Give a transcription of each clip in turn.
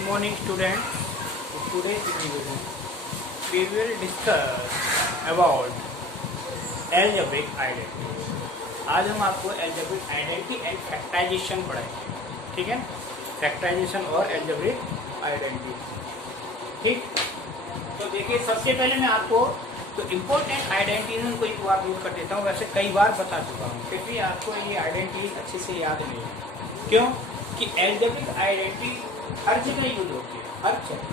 Good morning, students. Today's video we will discuss about algebraic identity. आज हम आपको algebraic identity and factorization पढ़ाएंगे, ठीक है? फैक्टराइजेशन और algebraic identity, ठीक? तो देखिए, सबसे पहले मैं आपको तो इम्पोर्टेंट आइडेंटिटी को एक बार नोट कर देता हूँ। वैसे कई बार बता चुका हूँ, फिर भी आपको ये आइडेंटिटी अच्छे से याद नहीं है। क्यों कि एल्जेब्रिक आइडेंटिटी हर जगह यूज होती है, हर जगह,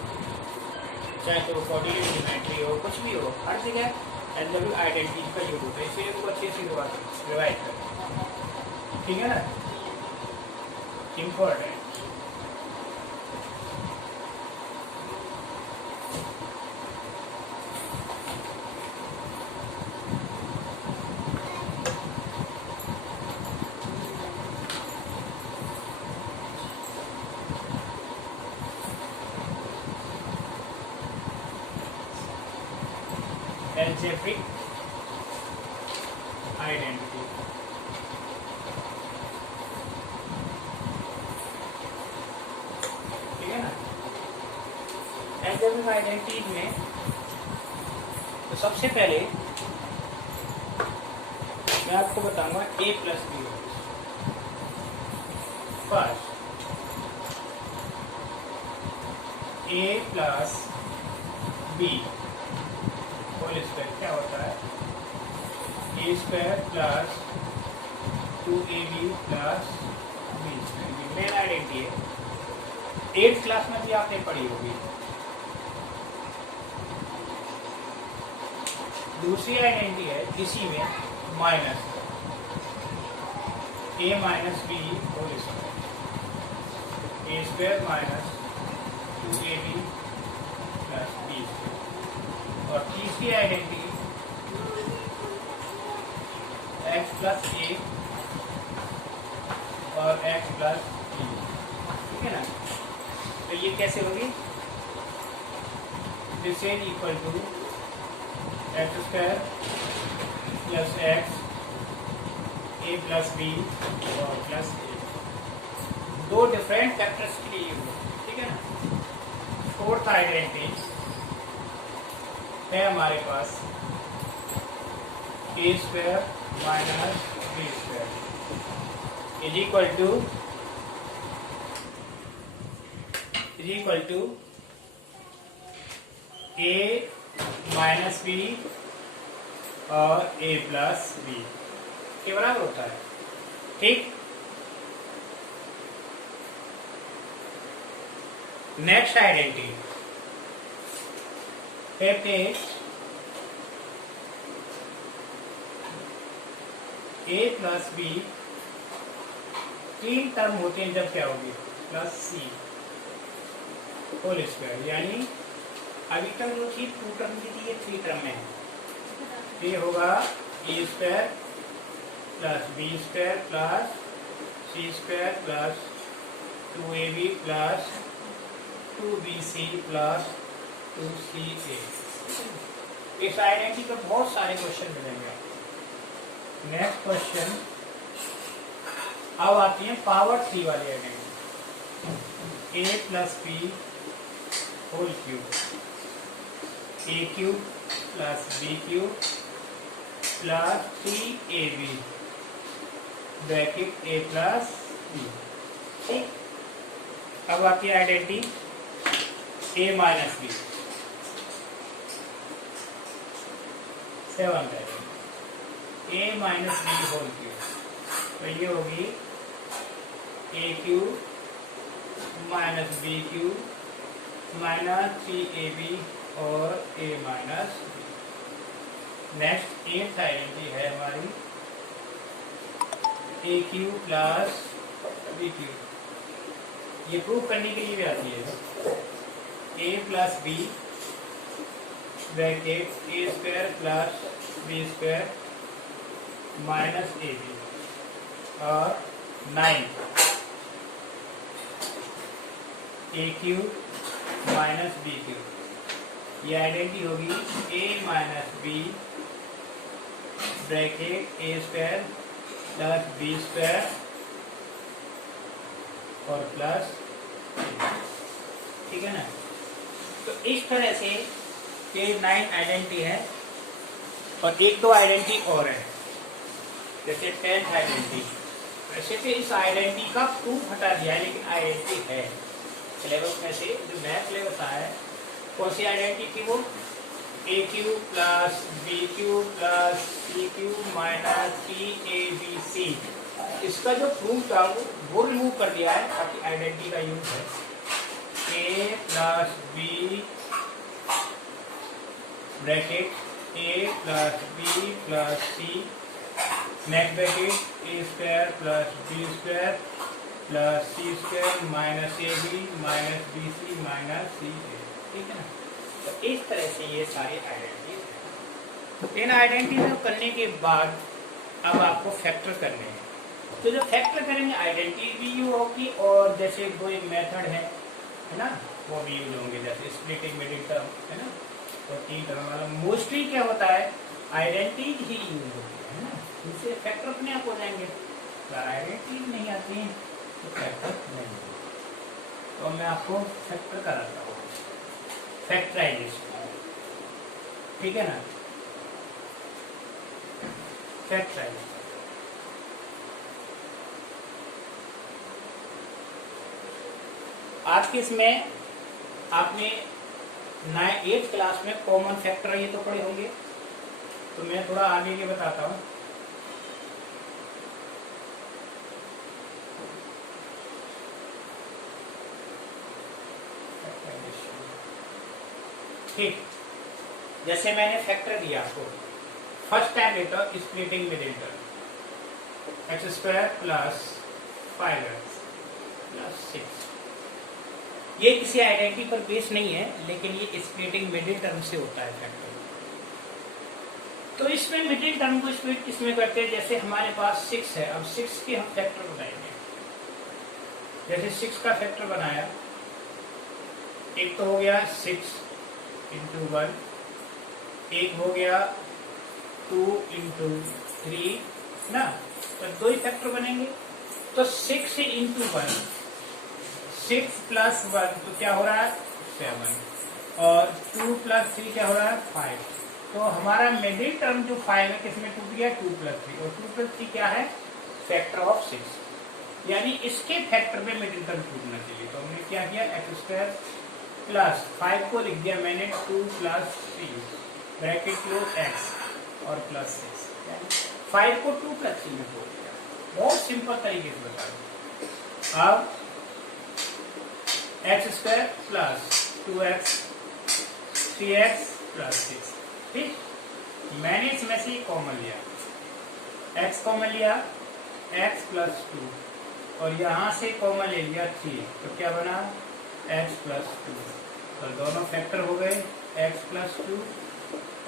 चाहे तो कोऑर्डिनेट ज्योमेट्री हो, कुछ भी हो, हर जगह एल्जेब्रिक आइडेंटिटी का यूज होता है। इसलिए इसको अच्छे से रिवाइज करें, ठीक है ना? Important algebraic identity। ठीक है ना? algebraic identity में तो सबसे पहले मैं आपको बताऊंगा a plus B. First a plus B whole square क्या होता है? A square plus 2ab plus B square. Main identity है, 8th क्लास में भी आपने पढ़ी होगी। दूसरी आइडेंटिटी है इसी में minus A minus B whole square, A square minus 2ab plus B square. और तीसरी आइडेंटिटी x प्लस ए और x प्लस बी, ठीक है ना? तो ये कैसे होगी? This is equal to x square plus x a plus b और प्लस ए। दो डिफरेंट फैक्टर्स के लिए, ठीक है ना? फोर्थ आइडेंटिटी है हमारे पास A square minus B square is equal to A minus B और ए प्लस बी के बराबर होता है, ठीक? नेक्स्ट आइडेंटिटी कहते ए प्लस बी तीन टर्म होते हैं जब क्या होगी? प्लस सी होल स्क्वायर। यानी अभी तक जो थी 2 टर्म की थी, ये 3 टर्म में है। ये होगा A square plus B square plus C square plus 2ab plus 2bc plus 2ca। इस आइडेंटिटी पर बहुत सारे क्वेश्चन मिलेंगे। नेक्स्ट क्वेश्चन अब आती है पावर 3 वाली identity, a plus B whole cube, A cube plus B cube plus 3ab bracket A plus B, ठीक? अब आती है identity A minus B, 7 A minus B whole cube. तो ये होगी A cube minus B cube minus 3ab और A minus B. Next 8th identity है हमारी A cube plus B cube. ये प्रूव करने के लिए भी आती है, A plus B bracket A square plus B square minus A b और 9 a cube minus B cube. ये आइडेंटिटी होगी a minus b bracket A square plus B square और प्लस ठीक है ना। तो इस तरह से ये 9 आइडेंटिटी है और एक दो आइडेंटिटी और है, जैसे 10th आइडेंटिटी। वैसे तो इस आइडेंटिटी का प्रूफ हटा दिया है, लेकिन आइडेंटिटी है सिलेबस में से। जो नया सिलेबस आया है, कौन सी आइडेंटिटी थी वो? A cube plus B cube plus C cube minus C A B C. इसका जो प्रूफ था वो रिमूव कर दिया है, ताकि आइडेंटिटी का यूज है। A plus B bracket A plus B plus C next bracket A square plus B square plus C square minus A B minus B C minus C A. ठीक है ना। तो इस तरह से ये सारी आइडेंटिटीज हैं। इन आइडेंटिटीज को करने के बाद अब आपको फैक्टर करने हैं। तो जो फैक्टर करेंगे आइडेंटिटी भी यूज होगी, और जैसे दो एक मेथड है ना, वो भी यूज होंगे, जैसे स्प्लिटिंग मिडिल टर्म है ना, और 3 टर्म वाला। मोस्टली क्या होता है, आइडेंटिटी ही यूज होती है ना, इनसे फैक्टर अपने आप हो जाएंगे। अगर आइडेंटिटी नहीं आती है तो फैक्टर नहीं होगा। तो मैं आपको फैक्टर कराता हूँ, फैक्टराइजेशन। ठीक है ना, फैक्टराइजेशन। आज के इसमें आपने 8th क्लास में कॉमन फैक्टर ये तो पढ़े होंगे, तो मैं थोड़ा आगे ये बताता हूँ। ठीक, जैसे मैंने फैक्टर दिया आपको, फर्स्ट टाइम लेता हूँ splitting middle term, x square plus 5x plus 6। ये किसी आइडेंटिटी पर बेस नहीं है, लेकिन ये स्प्लिटिंग मिडिल टर्म से होता है फैक्टर। तो इसमें मिडिल टर्म को स्प्लिट किसमें करते हैं, जैसे हमारे पास 6 है, अब 6 के हम फैक्टर बनाएंगे। जैसे 6 का फैक्टर बनाया, एक तो हो गया 6 इंटू 1, एक हो गया 2 इंटू 3 ना, तो 2 ही फैक्टर बनेंगे। तो 6 इंटू 1, 6 प्लस 1 तो क्या हो रहा है 7, और 2 प्लस 3 क्या हो रहा है 5। तो हमारा मिडिल टर्म जो 5 है किसमें टूट गया, 2 प्लस 3, और 2 प्लस 3 क्या है, फैक्टर ऑफ 6, यानी इसके फैक्टर में मिडिल टर्म टूटना चाहिए। तो हमने क्या किया, एक्स स्क्वायर प्लस 5 को लिख दिया मैंने 2 प्लस 3 ब्रैकेट क्लोज एक्स और प्लस 6, 5 को 2 प्लस 3 में तोड़ दिया। बहुत सिंपल तरीके से बता दूं। अब x square plus 2x 3x plus 6। ठीक, मैंने इसमें से कॉमन लिया, x कॉमन लिया, x प्लस 2, और यहाँ से कॉमन ले लिया 3, तो क्या बना x प्लस 2। तो दोनों फैक्टर हो गए, x प्लस 2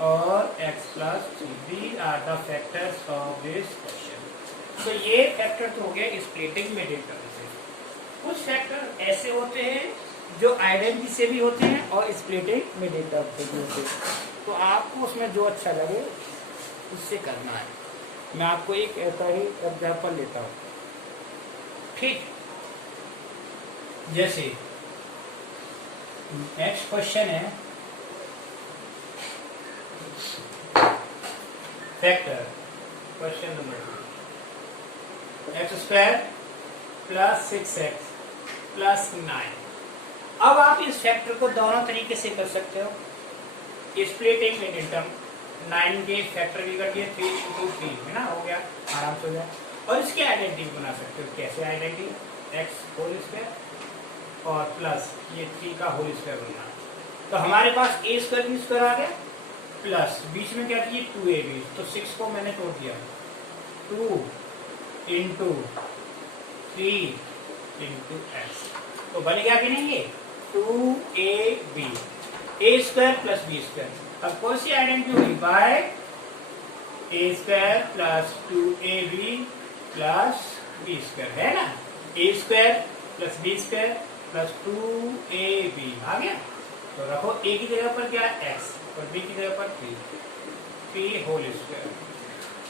और x plus 3। These are the factors of this question. तो ये फैक्टर तो हो गया स्प्लिटिंग मिडिल टर्म से। कुछ फैक्टर ऐसे होते हैं जो आइडेंटिटी से भी होते हैं और स्प्लिटिंग मिडिल टर्म से भी होते हैं। तो आपको उसमें जो अच्छा लगे उससे करना है। मैं आपको एक ऐसा ही एग्जाम्पल लेता हूँ। ठीक, जैसे नेक्स्ट क्वेश्चन है factor, question number 2, x square plus 6x plus 9। अब आप इस फैक्टर को दोनों तरीके से कर सकते हो। स्प्लिटिंग मिडिल टर्म 9 के फैक्टर भी कर दिए, 3 इंटू 3 है ना, हो गया, आराम से हो गया। और इसकी आइडेंटिटी बना सकते हो। कैसे आइडेंटिटी, एक्स होल स्क्वायर और प्लस ये 3 का होल स्क्वायर बनना। तो हमारे पास ए स्क्वायर भी स्क्वायर आ गया, प्लस बीच में क्या चाहिए 2ab, तो 6 को मैंने तोड़ दिया, 2 इंटू 3 इंटू एक्स, तो बनेगा कि नहीं ये 2ab, A square plus B square. अब कौन सी आइडेंटिटी होगी, by A square plus 2ab plus B square, है ना, A square plus B square plus 2ab आ गया। तो रखो ए की जगह पर क्या है x और b की जगह पर 3 होल स्क्वायर।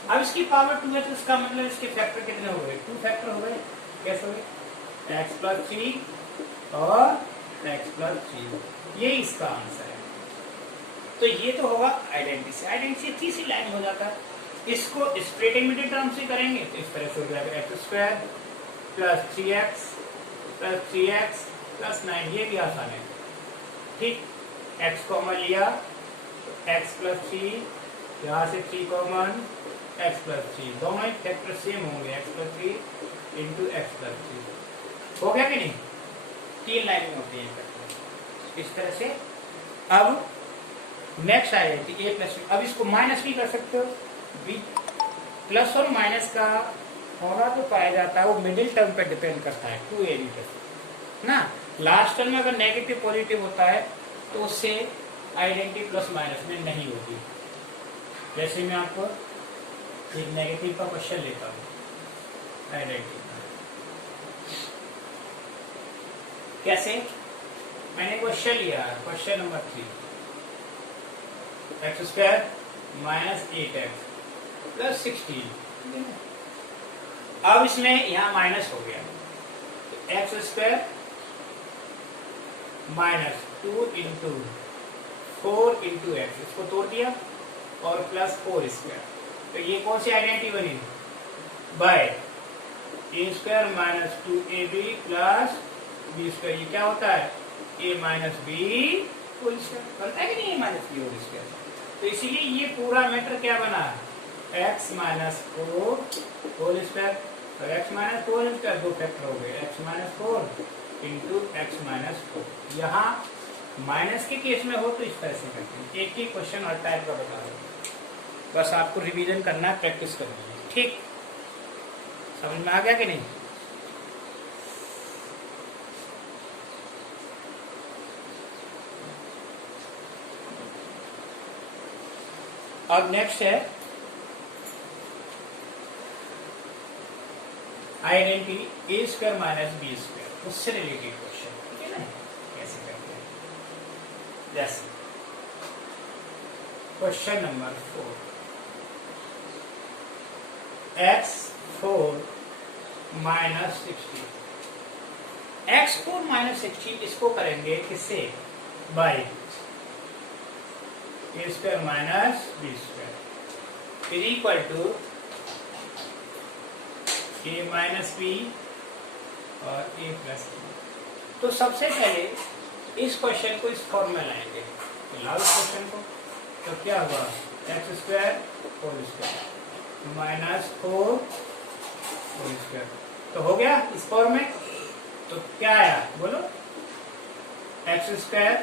अब इसकी पावर 2 है, तो इसका मतलब इसके फैक्टर कितने हो गए, 2 फैक्टर हो गए। कैसे हो गए, x प्लस 3 और एक्स प्लस 3, ये इसका आंसर है। तो ये तो होगा आइडेंटिटी। आइडेंटिटी तीसरी लाइन हो जाता है। इसको स्प्लिटिंग मिडिल टर्म से करेंगे तो इस तरह से हो जाएगा x square plus 3x plus 3x plus 9, ये भी आसान है। ठीक, x कॉमन लिया तो x प्लस 3, यहाँ से 3 कॉमन, x प्लस 3, दोनों ही फैक्टर सेम होंगे, x plus 3 into x plus 3। हो गया कि नहीं? 3 लाइन में होती है इस तरह से। अब नेक्स्ट आ जाती है a प्लस बी। अब इसको माइनस भी कर सकते हो। बी प्लस और माइनस का होना तो पाया जाता है, वो मिडिल टर्म पे डिपेंड करता है, 2ab तक ना। लास्ट टर्म में अगर नेगेटिव पॉजिटिव होता है तो उससे आइडेंटिटी प्लस माइनस में नहीं होगी। जैसे मैं आपको एक नेगेटिव का क्वेश्चन लेता हूँ, आइडेंटिटी कैसे। मैंने क्वेश्चन लिया, question number 3, x square minus 8x plus 16। अब इसमें यहाँ माइनस हो गया, तो x square minus 2 into 4 into x, इसको तोड़ दिया, और प्लस 4 स्क्वायर। तो ये कौन सी आइडेंटिटी बनी? By A square minus 2ab plus B square. ये क्या होता है? a minus B whole square बनता है कि नहीं? a minus B whole square. तो इसीलिए ये पूरा मैटर क्या बना? x माइनस 4 होल स्क्वायर, और x माइनस 4 होल स्क्वायर, दो फैक्टर हो गए, x minus 4 into X minus 4। यहाँ माइनस के केस में हो तो इस तरह से करते हैं। एक ही क्वेश्चन और टाइप का बता रहा हूँ, बस आपको रिवीजन करना है, प्रैक्टिस करनी है। ठीक, समझ में आ गया कि नहीं? अब नेक्स्ट है आइडेंटिटी ए स्क्वायर माइनस बी स्क्वायर, उससे रिलेटेड क्वेश्चन, ठीक है ना? कैसे करते हैं? जैसे question number 4, x4 minus 16, x4 minus 16 इसको करेंगे किससे? By a square minus B square is equal to A minus B और ए प्लस बी। तो सबसे पहले इस क्वेश्चन को इस फॉर्म में लाएंगे, लाओ इस क्वेश्चन को। तो क्या हुआ? X square whole square minus 4 whole square, तो हो गया इस फॉर्म में। तो क्या आया बोलो? एक्स स्क्वायर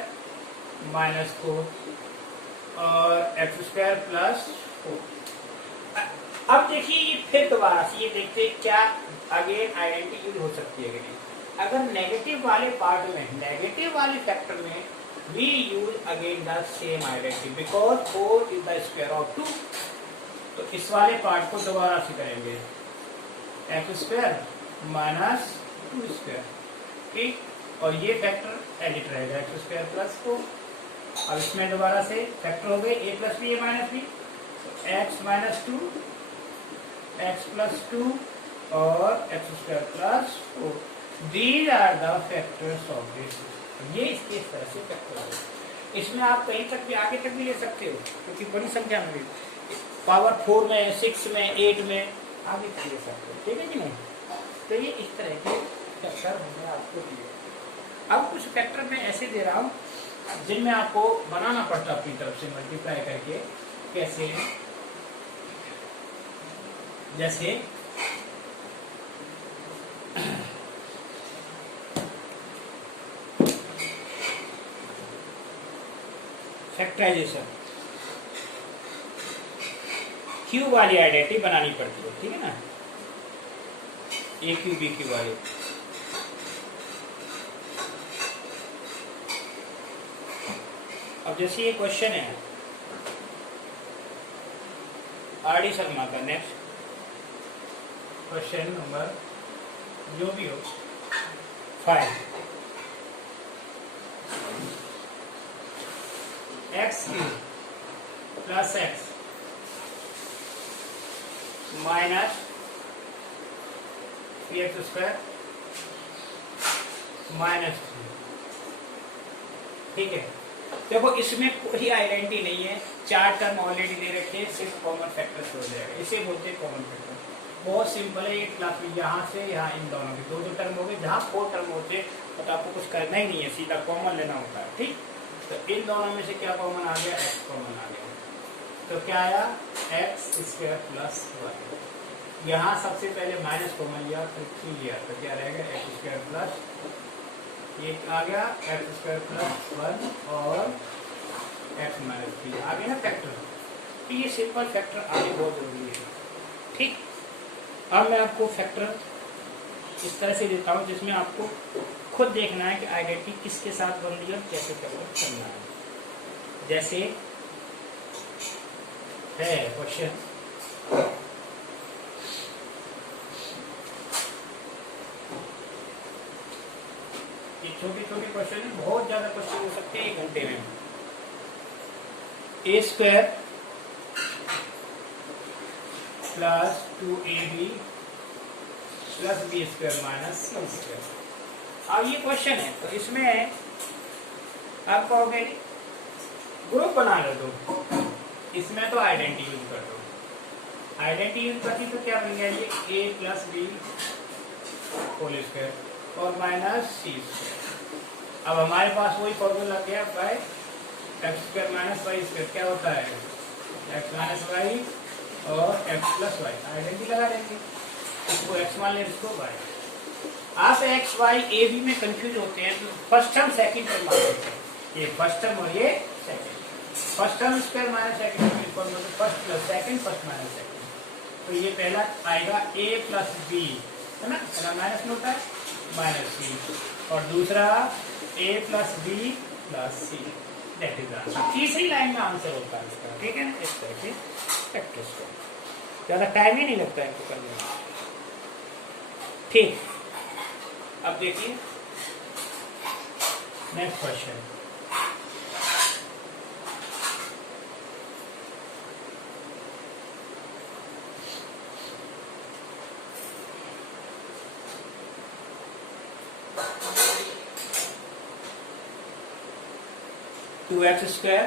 माइनस 4 और एक्स स्क्वायर प्लस 4। अब देखिए फिर दोबारा से ये देखते हैं क्या अगेन आइडेंटिटी यूज हो सकती है कि नहीं। अगर नेगेटिव वाले पार्ट में, नेगेटिव वाले फैक्टर में we use again the same identity because 4 is the square of 2। तो इस वाले पार्ट को दोबारा से करेंगे, एक्स स्क्वायर माइनस 2 स्क्वायर, ठीक, और ये फैक्टर एडिट रहेगा, एक्स स्क्वायर प्लस 4। अब इसमें दोबारा से फैक्टर हो गए, A plus B A minus B, X minus 2 X plus 2 और X square plus 4। These are the factors of this. ये इसके इस तरह से फैक्टर है। इसमें आप कहीं तक भी आगे तक भी ले सकते हो, क्योंकि बड़ी संख्या में पावर 4 में 6 में 8 में आगे तक ले सकते हो, ठीक है कि नहीं? तो ये इस तरह के फैक्टर हमने आपको दिए। अब कुछ फैक्टर मैं ऐसे दे रहा हूँ जिनमें आपको बनाना पड़ता अपनी तरफ से मल्टीप्लाई करके। कैसे? जैसे फैक्टराइजेशन, क्यू वाली आइडेंटिटी बनानी पड़ती है, ठीक है ना? ए क्यू बी क्यू वाली। अब जैसे ये क्वेश्चन है आर डी शर्मा का, नेक्स्ट क्वेश्चन नंबर जो भी हो 5, x plus x minus 3x square minus 3 ठीक है, देखो इसमें कोई आइडेंटिटी नहीं है, 4 टर्म ऑलरेडी दे रखे हैं, सिर्फ कॉमन फैक्टर हो जाएगा, इसे बोलते हैं कॉमन फैक्टर। बहुत सिंपल है ये क्लास में, यहाँ से यहाँ इन दोनों के दो टर्म हो गए, जहाँ 4 टर्म होते हैं तो आपको कुछ करना ही नहीं है, सीधा कॉमन लेना होता है। ठीक, तो इन दोनों में से क्या कॉमन आ गया, एक्स कॉमन आ गया, तो क्या आया एक्स स्क्वायर प्लस 1। यहाँ सबसे पहले माइनस कॉमन लिया, फिर 3 लिया, तो क्या रहेगा एक्स स्क्वायर प्लस, ये आ गया एक्स स्क्वायर प्लस 1 और एक्स माइनस 3 आ गया ना फैक्टर। तो ये सिंपल फैक्टर आगे बहुत जरूरी है। ठीक, अब मैं आपको फैक्टर इस तरह से देता हूँ जिसमें आपको खुद देखना है कि आइडेंटिटी किसके साथ बन रही है और कैसे फैक्टर करना है। जैसे है क्वेश्चन, छोटे छोटे क्वेश्चन है, बहुत ज्यादा क्वेश्चन हो सकते हैं 1 घंटे में। A square plus 2ab plus B square minus C square. अब ये क्वेश्चन है तो इसमें आप कहोगे ग्रुप बना लो दो, इसमें तो आइडेंटिटी यूज कर दो। आइडेंटिटी यूज करती तो क्या बन गया ये a plus B whole square और माइनस सी स्क्वायर। अब हमारे पास वही फॉर्मूला क्या है, x square minus y square क्या होता है, एक्स माइनस वाई और एक्स प्लस वाई। आइडेंटिटी लगा देंगे, इसको एक्स मान ले, इसको वाई। आप एक्स वाई ए बी में कंफ्यूज होते हैं तो फर्स्ट टर्म सेकंड टर्म मान लेते हैं, ये फर्स्ट टर्म और ये second. First term square minus second term first plus second, first minus second. तो ये पहला आएगा ए प्लस बी, है ना, पहला माइनस में होता है माइनस सी, और दूसरा A plus B plus C, that is answer. तीसरी लाइन में आंसर होता है इसका। ठीक है ना, इस तरह से फैक्टर्स को ज्यादा टाइम ही नहीं लगता है इनको करने में। ठीक, अब देखिए next question. Two x square,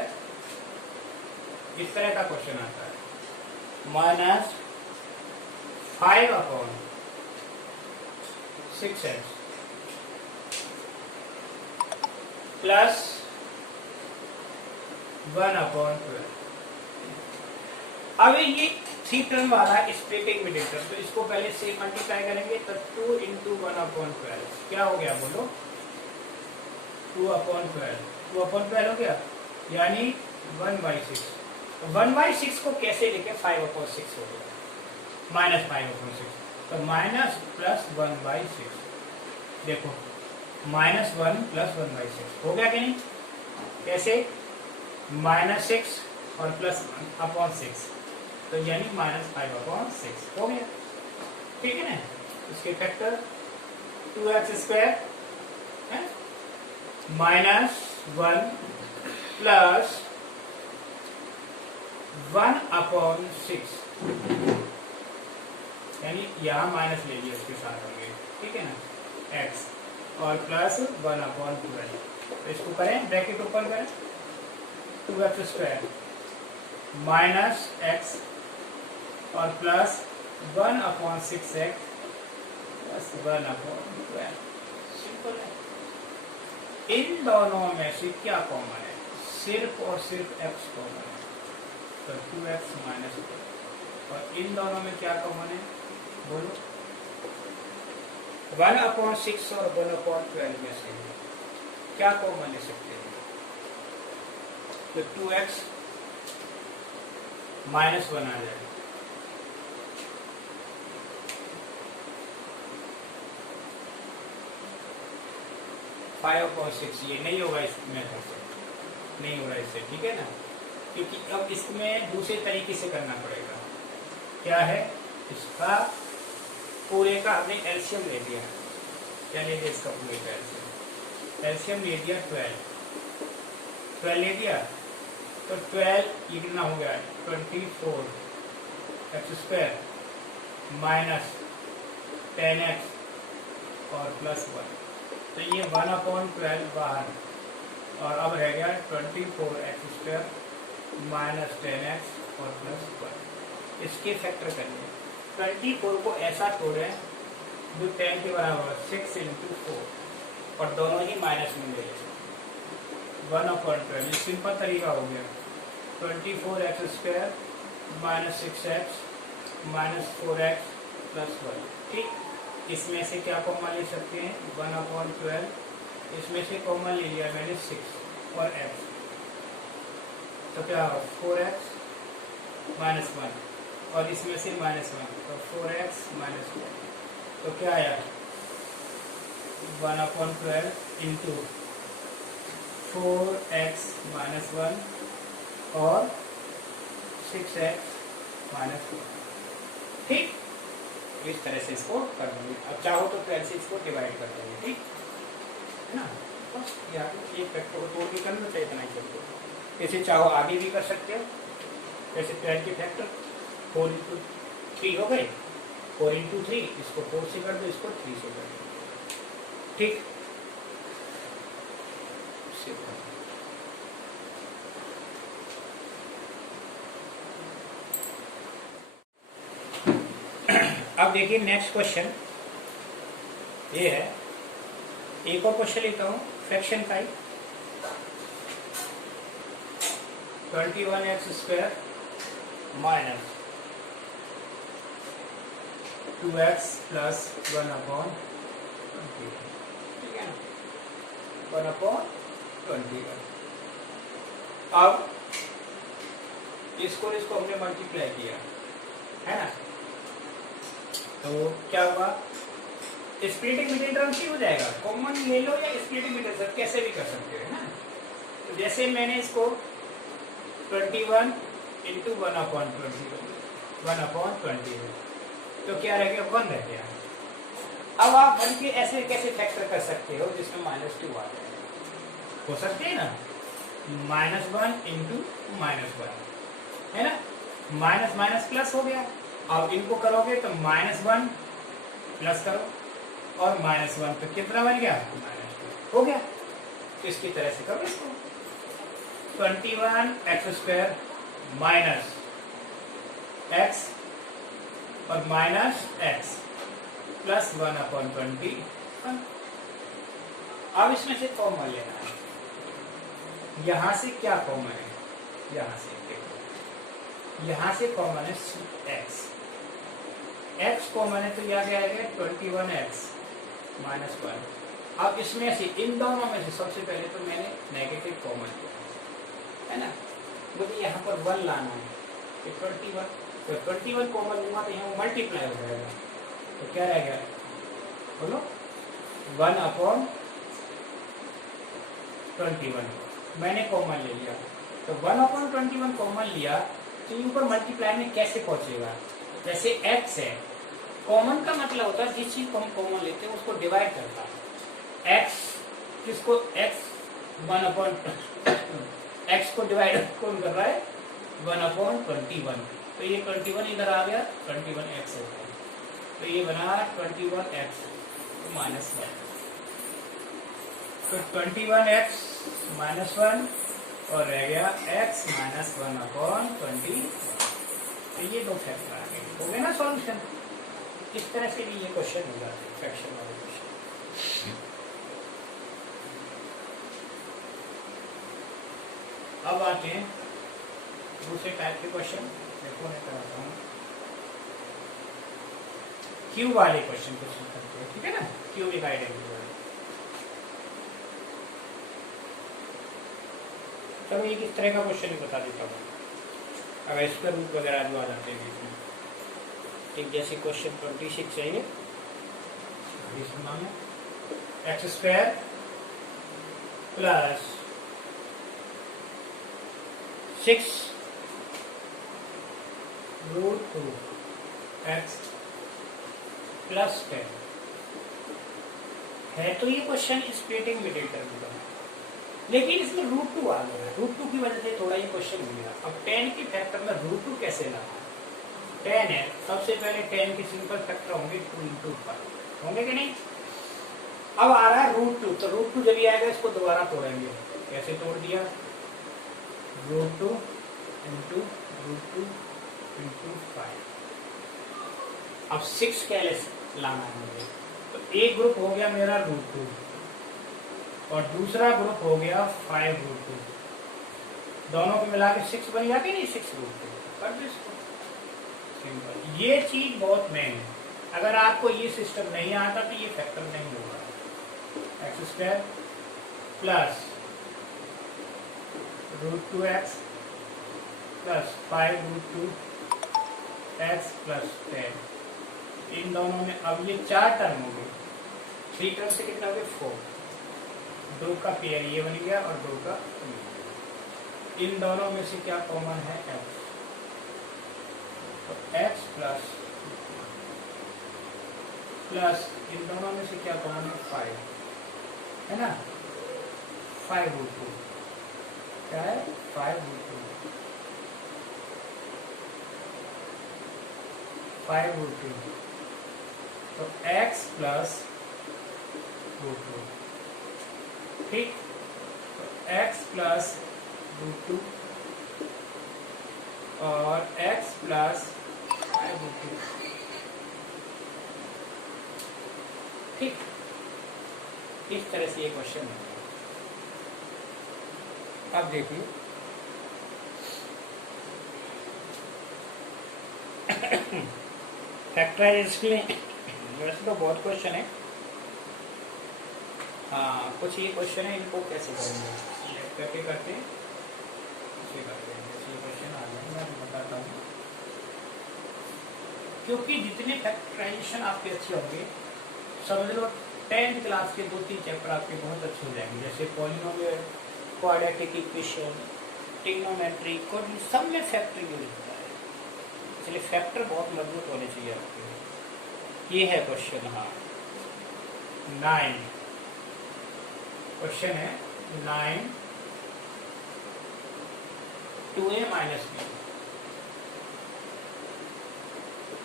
इस तरह का क्वेश्चन आता है, minus 5 upon 6x plus 1 upon 12। अब ये 3 टर्म वाला स्प्लिटिंग मिडिल टर्म, तो इसको पहले से मल्टीप्लाई करेंगे तो 2 इंटू 1 अपॉन 12 क्या हो गया बोलो, 2 अपॉन 12, 2 अपॉन 12 हो गया, यानी 1/6। तो 1/6 को कैसे लिखे, 5 अपॉन 6 हो गया, माइनस 5 अपॉन 6, तो माइनस प्लस 1/6। देखो माइनस 1 प्लस 1/6 हो गया कि नहीं, कैसे, -6 और प्लस 1 अपॉन 6, तो यानी -5 अपॉन 6 हो गया। ठीक है ना, इसके फैक्टर 2x स्क्वायर है -1 प्लस 1 अपॉन 6, यानी यहाँ माइनस ले लिया उसके साथ होंगे। ठीक है ना, x और प्लस 1 अपॉन 12, तो इसको करें ब्रैकेट ओपन करें, 2x स्क्वायर माइनस x और plus 1 upon 6x plus 1 upon 12। Simple है। इन दोनों में से क्या कॉमन है, सिर्फ और सिर्फ x कॉमन है, तो 2x माइनस 2। और इन दोनों में क्या कॉमन है बोलो, 1 अपॉन 6 और 1 अपॉन 12 में से क्या कॉमन ले सकते हैं, तो 2x माइनस 1 आ जाएगा, फाइव अपॉन 6 ये नहीं होगा, इस मेथड से नहीं होगा इससे। ठीक है ना, क्योंकि अब इसमें दूसरे तरीके से करना पड़ेगा। क्या है, इसका पूरे का हमने एलसीएम ले लिया, क्या ले लिया इसका पूरे का एलसीएम, एलसीएम ले लिया 12 ले लिया, तो 12 ये कितना हो गया 24 एक्स स्क्वायर माइनस 10x और प्लस 1, तो ये 1 अपॉन 12 बाहर और अब रह गया 24x² माइनस 10x और प्लस 1। इसके फैक्टर करिए। 24 को ऐसा तोड़ें जो 10 के बराबर 6 × 4 और दोनों ही माइनस में ले लें। 1/12 सिंपल तरीका हो गया। 24x² minus 6x minus 4x plus 1। ठीक, इसमें से क्या कॉमन ले सकते हैं? 1/12। इसमें से कॉमन ले लिया मैंने 6 और x, तो क्या 4x माइनस 1 और इसमें से -1 तो 4x माइनस 1। तो क्या आया? 1/12 इंटू 4x माइनस 1 और 6x माइनस 1। ठीक, इस तरह से इसको कर देंगे। अब चाहो तो 12 से इसको डिवाइड कर देंगे। ठीक है ना, बस यहाँ एक फैक्टर को तोड़ के करना चाहिए, इतना ही करते। इसे चाहो आगे भी कर सकते हो। जैसे 12 के फैक्टर 4 × 3 हो गए, 4 × 3, इसको 4 से कर दो, इसको 3 से कर दो। ठीक, अब देखिए नेक्स्ट क्वेश्चन ये है। एक और क्वेश्चन लेता हूं फ्रैक्शन का ही। 21x² minus 2x plus 1/21। ठीक है ना, 1/21। अब इसको हमने मल्टीप्लाई किया है ना, तो क्या हुआ? स्प्लिटिंग मिडिल टर्म ही हो जाएगा। कॉमन ले लो या स्प्लिटिंग मिडिल टर्म कैसे भी कर सकते हो, है ना। तो जैसे मैंने इसको 21 × 1/21 तो क्या रह गया? 1 रह गया। अब आप 1 के ऐसे कैसे फैक्टर कर सकते हो जिसमें -2 आ जाए? हो सकते है ना, -1 × -1 है ना, माइनस माइनस प्लस हो गया। अब इनको करोगे तो -1 प्लस करो और -1 तो कितना बन गया? -2 हो गया। तो इसकी तरह से करो इसको। 21x² माइनस x और माइनस x प्लस 1/21। अब इसमें से कॉमन लेना है। यहां से क्या कॉमन है? यहां से देखो, यहां से कॉमन है x। x कॉमन है तो यह क्या आएगा? 21x minus 1। अब इसमें से इन दोनों में से सबसे पहले तो मैंने नेगेटिव कॉमन लिया है ना, मुझे यहाँ पर 1 लाना है तो 21, तो 21 कॉमन लूंगा तो यहाँ मल्टीप्लाई हो जाएगा। तो क्या रह गया? बोलो 1/21 मैंने कॉमन ले लिया। तो 1/21 कॉमन लिया तो ऊपर मल्टीप्लाई में कैसे पहुंचेगा? जैसे x है, कॉमन का मतलब होता है जिस चीज को हम कॉमन लेते हैं उसको डिवाइड करता है। x किसको? x को डिवाइड कौन कर रहा है? 1/21। तो ये 21 इधर आ गया, 21x हो गया। तो ये बना 21x माइनस 1। तो 21x माइनस 1 और रह गया x माइनस 1/20। तो ये दो फैक्टर आ गए, हो गया ना सॉल्यूशन। इस तरह से भी ये क्वेश्चन हो जाते हैं, फ्रैक्शन वाले क्वेश्चन। अब आते हैं दूसरे टाइप के क्वेश्चन। देखो मैं कराता हूँ क्यू वाले क्वेश्चन को करते हैं। ठीक है ना, क्यूबिक आइडेंटिटी वाले। चलो ये किस तरह का क्वेश्चन बता देता हूँ। अगर इसका रूप वगैरह जो आ जाते हैं इसमें, ठीक जैसे क्वेश्चन 26 चाहिए, x² प्लस 6 √2x प्लस 10 है। तो ये क्वेश्चन स्प्लिटिंग मिडिल टर्म का है, लेकिन इसमें √2 आ गया है। √2 की वजह से थोड़ा ये क्वेश्चन हो गया। अब 10 के फैक्टर में √2 कैसे लाना? 10 है, सबसे पहले 10 के सिंपल फैक्टर होंगे 2 × 5 होंगे कि नहीं। अब आ रहा है √2, तो √2 जब भी आएगा इसको दोबारा तोड़ेंगे कैसे तोड़ दिया, √2 इंटू √2 इंटू 5। अब 6 कैसे लाना है मुझे, तो एक ग्रुप हो गया मेरा √2 और दूसरा ग्रुप हो गया 5√2, दोनों को मिला के 6 बन गया कि नहीं, 6√2 कर दो इसको सिंपल। ये चीज बहुत मेन है, अगर आपको ये सिस्टम नहीं आता तो ये फैक्टर नहीं होगा। x² plus √2x plus 5√2 x plus 10, इन दोनों में अब ये 4 टर्म हो गए, 3 टर्म से कितना हो गया 4, 2 का पेयर ये बन गया और 2 का, इन दोनों में से क्या कॉमन है, x, तो x प्लस प्लस इन दोनों में से क्या कॉमन है 5, है ना, 5√2, क्या है 5√2, 5√2, तो x प्लस √2, ठीक, तो x प्लस √2 और x प्लस 5√2, ठीक। इस तरह से ये क्वेश्चन है। अब देखिए फैक्टराइजेशन के वैसे तो बहुत क्वेश्चन है, हाँ कुछ ये क्वेश्चन है, इनको कैसे करेंगे, करके करते हैं, इसे करते हैं, जैसे क्वेश्चन आ गया मैं बताता हूँ। क्योंकि जितने फैक्टराइजेशन आपके अच्छे होंगे, समझ लो 10th क्लास के 2-3 चैप्टर आपके बहुत अच्छे हो जाएंगे, जैसे पॉलिनोमियल, क्वाड्रेटिक इक्वेशन, ट्रिग्नोमेट्री, सब में फैक्टर यूज होता है, इसलिए फैक्टर बहुत मजबूत होने चाहिए आपके। ये है क्वेश्चन, हाँ 9 क्वेश्चन है 9 2a minus b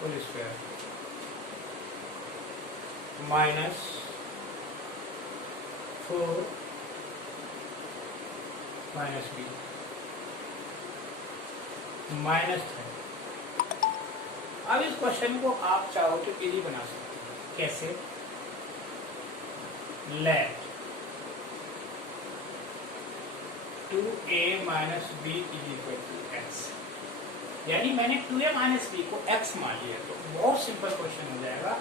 whole square minus 4 minus b minus 3। अब इस क्वेश्चन को आप चाहो तो इजी बना सकते हो, कैसे, let 2a minus b is equal to x, यानी मैंने 2a माइनस b को x मान लिया, तो बहुत सिंपल क्वेश्चन हो जाएगा।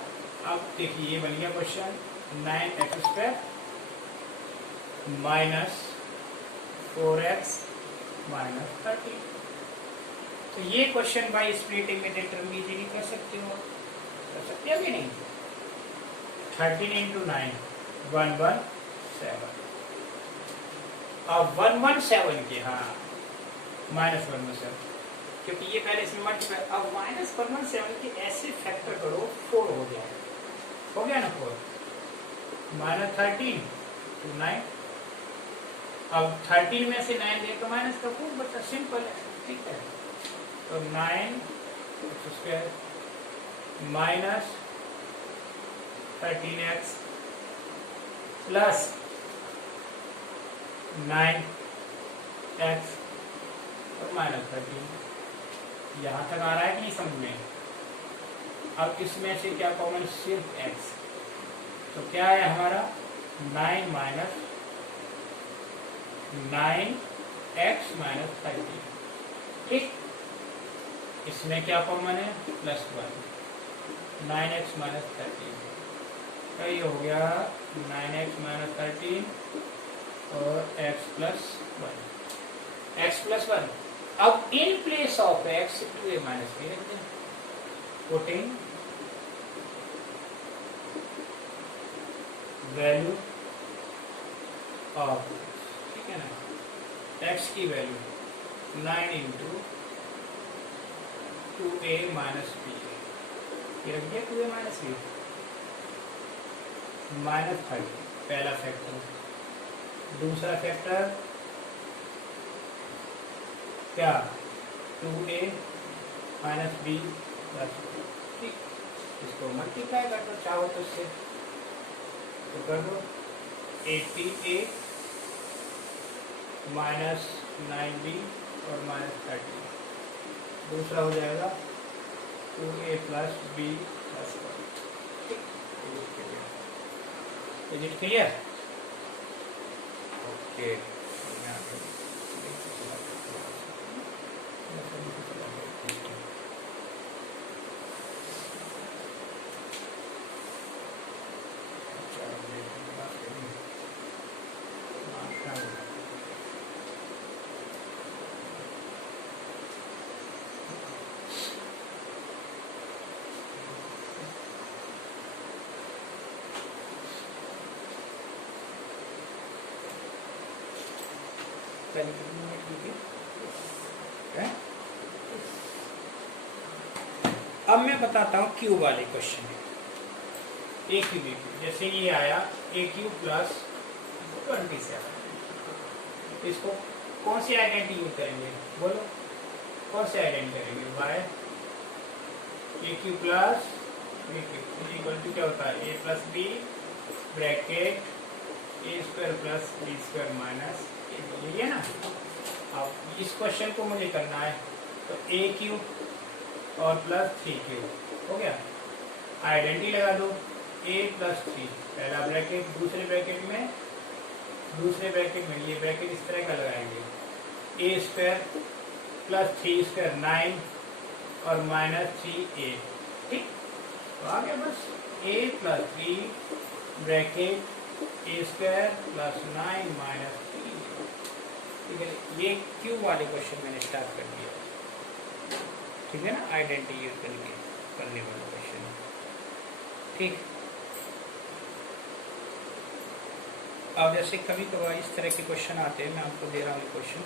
अब देखिए ये बन गया question 9x² minus 4x minus 30। तो ये क्वेश्चन बाय स्प्लिटिंग में डिटरमिन इजीली कर सकते हो, कर सकते हो कि नहीं। 13 इंटू 9 117, अब 117 के, हाँ माइनस 117, क्योंकि ये पहले इसमें मल्टीप्लाई, अब माइनस 117 के ऐसे फैक्टर करो 4 हो गया, हो गया ना 4, माइनस 13 to 9, अब 13 में से 9 दे तो माइनस का 4 बचा, सिंपल है, ठीक है। तो 9x² minus 13x plus 9x और माइनस 13, यहाँ तक आ रहा है कि नहीं समझ में। अब इसमें से क्या कॉमन, सिर्फ x, तो क्या है हमारा 9 माइनस 9x माइनस 13, ठीक। इसमें क्या कॉमन है, +1, 9x माइनस 13, तो ये हो गया 9x माइनस 13 और x प्लस 1, x प्लस 1। अब in place of x 2a minus b रख दें, पुटिंग वैल्यू ऑफ, ठीक है ना, x की value 9 into 2a minus b, ये रख दिया 2a माइनस b माइनस 30, पहला फैक्टर। दूसरा फैक्टर क्या, 2a माइनस b प्लस, ठीक, इसको मल्टीप्लाई कर दो चाहो तो इससे, तो कर दो 80a माइनस 9b और माइनस 30। दूसरा हो जाएगा 2a plus b plus 1। Is it clear? Okay. अब मैं बताता हूँ क्यूब वाले क्वेश्चन में। ए क्यूब बी क्यूब, जैसे ये आया ए क्यूब प्लस 27, इसको कौन सी आइडेंटिटी यूज करेंगे? बोलो कौन सी आइडेंटिटी करेंगे? Why A cube plus B cube equal to क्या होता है? A plus B bracket A square plus B square minus ये है ना। अब इस क्वेश्चन को मुझे करना है, तो ए क्यूब और प्लस 3 हो गया। आइडेंटिटी लगा दो, a प्लस 3 पहला ब्रैकेट, दूसरे ब्रैकेट में ये ब्रैकेट इस तरह का लगाएंगे, a स्क्वायर प्लस 3 स्क्वायर 9 और माइनस 3a। ठीक, तो आ गया बस a plus 3 bracket a square plus 9 minus 3। ठीक है, ये क्यूब वाले क्वेश्चन मैंने स्टार्ट कर दिया। ठीक है ना, आइडेंटिटी यूज करने वाला क्वेश्चन। ठीक, अब जैसे कभी कभार इस तरह के क्वेश्चन आते हैं, मैं आपको दे रहा हूँ क्वेश्चन।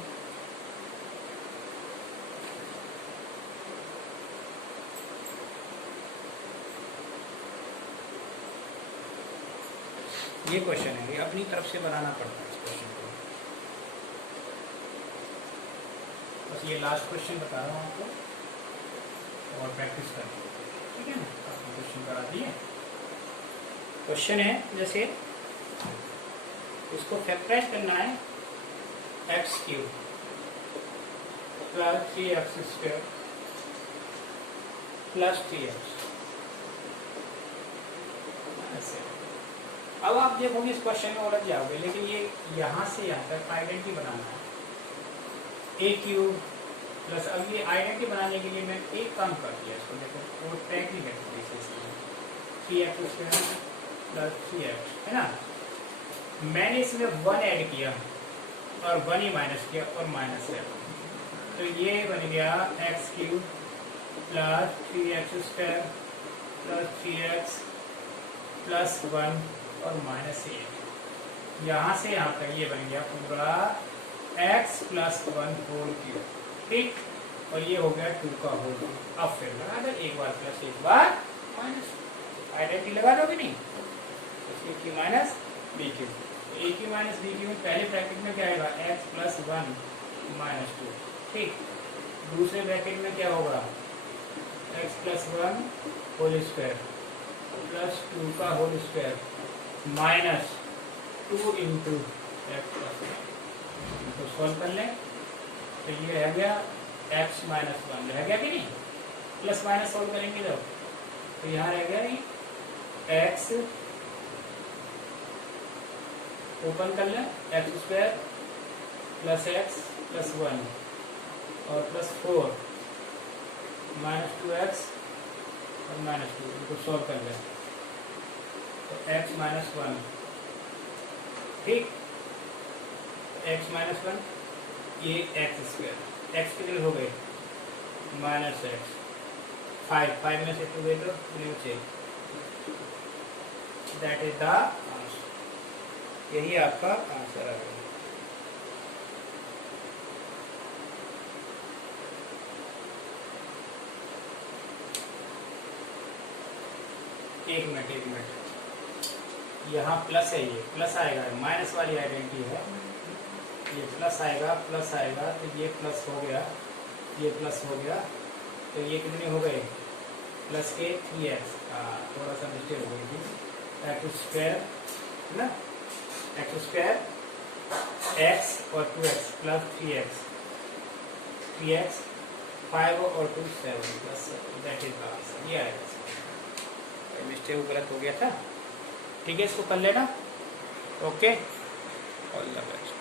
ये क्वेश्चन है, ये अपनी तरफ से बनाना पड़ता है इस क्वेश्चन को। बस ये लास्ट क्वेश्चन बता रहा हूँ आपको और प्रैक्टिस करें। ठीक है ना, आपने क्वेश्चन करा दिए। क्वेश्चन है जैसे इसको फैक्टराइज करना है, x cube plus 3x square plus 3x। अब आप देखोगे इस क्वेश्चन में उलझ जाओगे, लेकिन ये यहाँ से यहाँ तक आइडेंटिटी बनाना है। ए क्यूब प्लस, अब ये आइडेंटिटी बनाने के लिए मैं एक काम कर दिया इसको, देखो वो technical basis 3x square plus 3x है ना। मैंने इसमें 1 ऐड किया और 1 ही माइनस किया और माइनस 7, तो ये बन गया x cube plus 3x square plus 3x plus 1 और माइनस 8। यहाँ से यहाँ तक ये बन गया पूरा x प्लस 1 होल क्यूब। ठीक, और ये हो गया 2 का होल क्यूब। अब फिर लगा दो, एक बार प्लस एक बार माइनस, आइडेंटिटी लगा दोगे नहीं, a cube minus b cube. A cube minus b cube में पहले ब्रैकेट में क्या आएगा? x plus 1 minus 2। ठीक, दूसरे ब्रैकेट में क्या होगा? x plus 1 whole square plus 2 का whole square minus 2 into x plus 1। तो सॉल्व कर लें, तो ये रह गया x माइनस 1 रह गया कि नहीं? प्लस माइनस सॉल्व करेंगे जब, तो यहाँ रह गया नहीं, x ओपन कर लें, x square plus x plus 1 और प्लस 4 माइनस 2x और माइनस 2, इनको सॉल्व कर लें, तो x माइनस 1। ठीक, x माइनस 1, ये एक्स स्क्वायर, एक्स कितने हो गए? माइनस एक्स, 5 में से 2 गए तो नीचे। दैट इज द आंसर, यही आपका आंसर आ गया। एक मिनट, यहाँ प्लस है, ये प्लस आएगा, माइनस वाली आइडेंटिटी है, ये प्लस आएगा, तो ये प्लस हो गया, ये प्लस हो गया, तो ये कितने हो गए? प्लस के 3x। थोड़ा सा मिस्टेक हो गई थी, एक्स स्क्वायर है ना, एक्स स्क्वायर x और 2x प्लस 3x 3x 5 और 2 7 plus that is the answer. ये आएगा, मिस्टेक गलत हो गया था। ठीक है, इसको कर लेना। Okay, all the best.